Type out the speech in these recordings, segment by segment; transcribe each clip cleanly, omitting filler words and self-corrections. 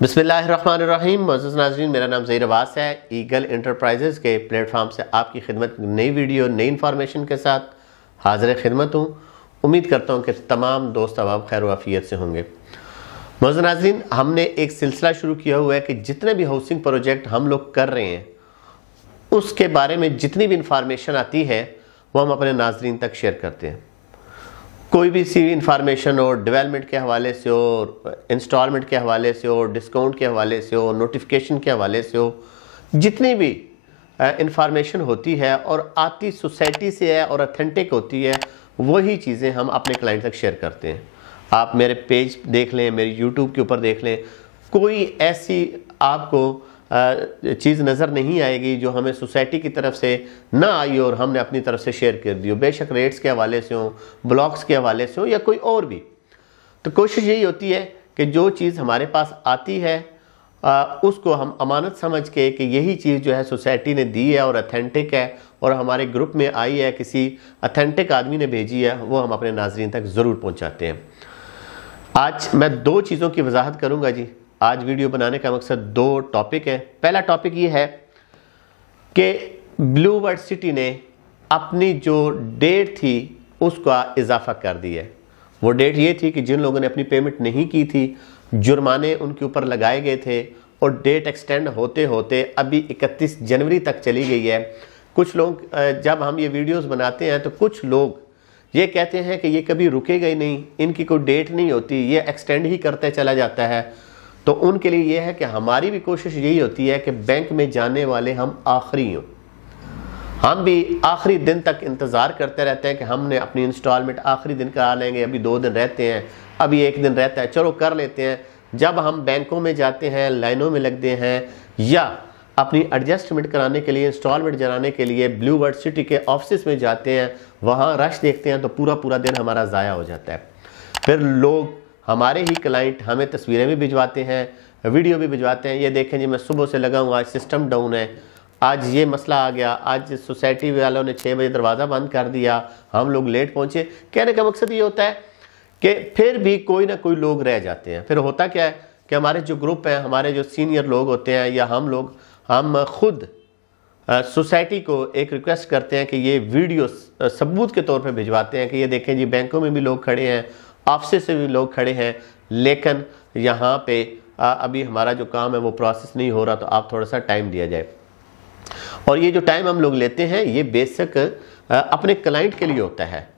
बिस्मिल्लाहिर्रहमानिर्रहीम। मुअज़्ज़िज़ नाज़रीन, मेरा नाम ज़हीर अब्बास है। ईगल इंटरप्राइजेज़ के प्लेटफॉर्म से आपकी खिदमत नई वीडियो नई इन्फॉर्मेशन के साथ हाज़िर खिदमत हूँ। उम्मीद करता हूँ कि तमाम दोस्त अहबाब खैर व आफियत से होंगे। मुअज़्ज़िज़ नाज़रीन, हमने एक सिलसिला शुरू किया हुआ है कि जितने भी हाउसिंग प्रोजेक्ट हम लोग कर रहे हैं उसके बारे में जितनी भी इंफॉर्मेशन आती है वो हम अपने नाज़रीन तक शेयर करते हैं। कोई भी सी इंफॉर्मेशन हो, डेवलपमेंट के हवाले से हो, इंस्टॉलमेंट के हवाले से हो, डिस्काउंट के हवाले से हो, नोटिफिकेशन के हवाले से हो, जितनी भी इंफॉर्मेशन होती है और आती सोसाइटी से है और ऑथेंटिक होती है, वही चीज़ें हम अपने क्लाइंट तक शेयर करते हैं। आप मेरे पेज देख लें, मेरे यूट्यूब के ऊपर देख लें, कोई ऐसी आपको चीज़ नज़र नहीं आएगी जो हमें सोसाइटी की तरफ से ना आई और हमने अपनी तरफ से शेयर कर दी हो। बेशक रेट्स के हवाले से हो, ब्लॉक्स के हवाले से हो या कोई और भी। तो कोशिश यही होती है कि जो चीज़ हमारे पास आती है उसको हम अमानत समझ के कि यही चीज़ जो है सोसाइटी ने दी है और अथेंटिक है और हमारे ग्रुप में आई है, किसी अथेंटिक आदमी ने भेजी है, वो हम अपने नाज़रीन तक ज़रूर पहुँचाते हैं। आज मैं दो चीज़ों की वजाहत करूँगा जी। आज वीडियो बनाने का मकसद दो टॉपिक है। पहला टॉपिक ये है कि ब्लू वर्ल्ड सिटी ने अपनी जो डेट थी उसका इजाफा कर दिया है। वो डेट ये थी कि जिन लोगों ने अपनी पेमेंट नहीं की थी, जुर्माने उनके ऊपर लगाए गए थे और डेट एक्सटेंड होते होते अभी 31 जनवरी तक चली गई है। कुछ लोग जब हम ये वीडियोस बनाते हैं तो कुछ लोग ये कहते हैं कि ये कभी रुकेगा ही नहीं, इनकी कोई डेट नहीं होती, ये एक्सटेंड ही करते चला जाता है। तो उनके लिए यह है कि हमारी भी कोशिश यही होती है कि बैंक में जाने वाले हम आखिरी हों। हम भी आखिरी दिन तक इंतज़ार करते रहते हैं कि हमने अपनी इंस्टॉलमेंट आखिरी दिन करा लेंगे, अभी 2 दिन रहते हैं, अभी 1 दिन रहता है, चलो कर लेते हैं। जब हम बैंकों में जाते हैं, लाइनों में लगते हैं या अपनी एडजस्टमेंट कराने के लिए, इंस्टॉलमेंट जराने के लिए ब्लू वर्ल्ड सिटी के ऑफिस में जाते हैं, वहाँ रश देखते हैं तो पूरा पूरा दिन हमारा ज़ाया हो जाता है। फिर लोग, हमारे ही क्लाइंट हमें तस्वीरें भी भिजवाते हैं, वीडियो भी भिजवाते हैं, ये देखें जी मैं सुबह से लगा हूँ, आज सिस्टम डाउन है, आज ये मसला आ गया, आज सोसाइटी वालों ने 6 बजे दरवाज़ा बंद कर दिया, हम लोग लेट पहुँचे। कहने का मकसद ये होता है कि फिर भी कोई ना कोई लोग रह जाते हैं। फिर होता क्या है कि हमारे जो ग्रुप हैं, हमारे जो सीनियर लोग होते हैं या हम खुद सोसाइटी को एक रिक्वेस्ट करते हैं कि ये वीडियो सबूत के तौर पे भिजवाते हैं कि ये देखें जी बैंकों में भी लोग खड़े हैं, ऑफिस से भी लोग खड़े हैं, लेकिन यहाँ पे अभी हमारा जो काम है वो प्रोसेस नहीं हो रहा, तो आप थोड़ा सा टाइम दिया जाए। और ये जो टाइम हम लोग लेते हैं ये बेसिक अपने क्लाइंट के लिए होता है,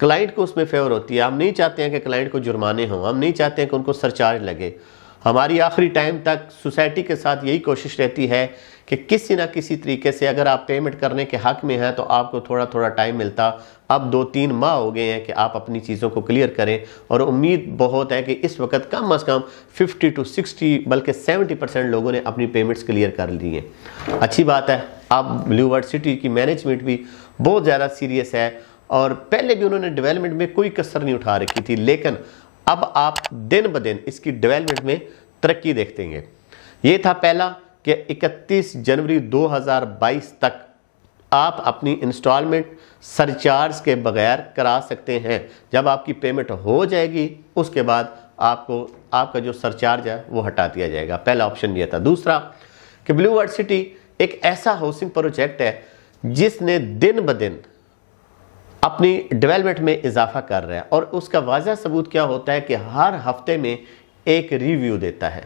क्लाइंट को उसमें फेवर होती है। हम नहीं चाहते हैं कि क्लाइंट को जुर्माने हों, हम नहीं चाहते हैं कि उनको सरचार्ज लगे। हमारी आखिरी टाइम तक सोसाइटी के साथ यही कोशिश रहती है कि किसी ना किसी तरीके से अगर आप पेमेंट करने के हक में हैं तो आपको थोड़ा थोड़ा टाइम मिलता। अब 2-3 माह हो गए हैं कि आप अपनी चीज़ों को क्लियर करें और उम्मीद बहुत है कि इस वक्त कम अज़ कम 50 to 60 बल्कि 70% लोगों ने अपनी पेमेंट्स क्लियर कर ली हैं। अच्छी बात है। अब ब्लू वर्ल्ड सिटी की मैनेजमेंट भी बहुत ज़्यादा सीरियस है और पहले भी उन्होंने डेवलपमेंट में कोई कसर नहीं उठा रखी थी, लेकिन अब आप दिन ब दिन इसकी डेवलपमेंट में तरक्की देखते हैं। ये था पहला कि 31 जनवरी 2022 तक आप अपनी इंस्टॉलमेंट सरचार्ज के बगैर करा सकते हैं। जब आपकी पेमेंट हो जाएगी उसके बाद आपको आपका जो सरचार्ज है वो हटा दिया जाएगा। पहला ऑप्शन ये था। दूसरा कि ब्लू वर्ल्ड सिटी एक ऐसा हाउसिंग प्रोजेक्ट है जिसने दिन ब दिन अपनी डेवलपमेंट में इजाफा कर रहा है और उसका वाज़ह सबूत क्या होता है कि हर हफ्ते में एक रिव्यू देता है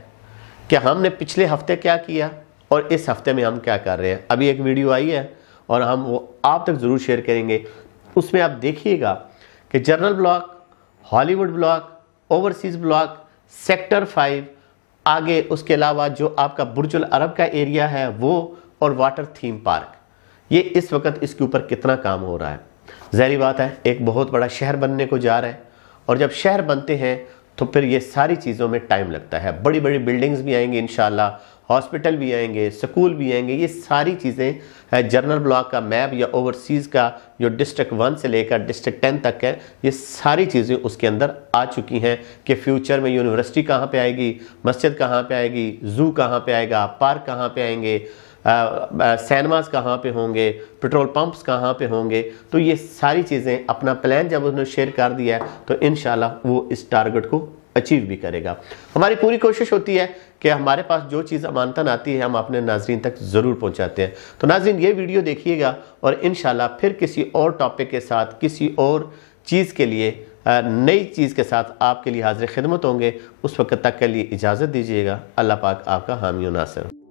कि हमने पिछले हफ्ते क्या किया और इस हफ्ते में हम क्या कर रहे हैं। अभी एक वीडियो आई है और हम वो आप तक ज़रूर शेयर करेंगे। उसमें आप देखिएगा कि general block, Hollywood block, overseas block, sector 5, आगे उसके अलावा जो आपका बुर्जुल अरब का एरिया है वो, और वाटर थीम पार्क, ये इस वक्त इसके ऊपर कितना काम हो रहा है। ज़ाहिर बात है एक बहुत बड़ा शहर बनने को जा रहा है और जब शहर बनते हैं तो फिर ये सारी चीज़ों में टाइम लगता है। बड़ी बड़ी बिल्डिंग्स भी आएंगी इंशाल्लाह, हॉस्पिटल भी आएंगे, स्कूल भी आएंगे, ये सारी चीज़ें जनरल ब्लॉक का मैप या ओवरसीज़ का जो डिस्ट्रिक्ट 1 से लेकर डिस्ट्रिक्ट 10 तक है, ये सारी चीज़ें उसके अंदर आ चुकी हैं कि फ्यूचर में यूनिवर्सिटी कहाँ पे आएगी, मस्जिद कहाँ पे आएगी, ज़ू कहाँ पे आएगा, पार्क कहाँ पे आएंगे, सिनेमास कहाँ पे होंगे, पेट्रोल पंप्स कहाँ पे होंगे। तो ये सारी चीज़ें अपना प्लान जब उन्होंने शेयर कर दिया है तो इंशाल्लाह वो इस टारगेट को अचीव भी करेगा। हमारी पूरी कोशिश होती है कि हमारे पास जो चीज़ अमानतन आती है हम अपने नाजरीन तक ज़रूर पहुँचाते हैं। तो नाजरीन ये वीडियो देखिएगा और इंशाल्लाह फिर किसी और टॉपिक के साथ, किसी और चीज़ के लिए, नई चीज़ के साथ आपके लिए हाजिर खिदमत होंगे। उस वक्त तक के लिए इजाज़त दीजिएगा। अल्लाह पाक आपका हामी और नासिर।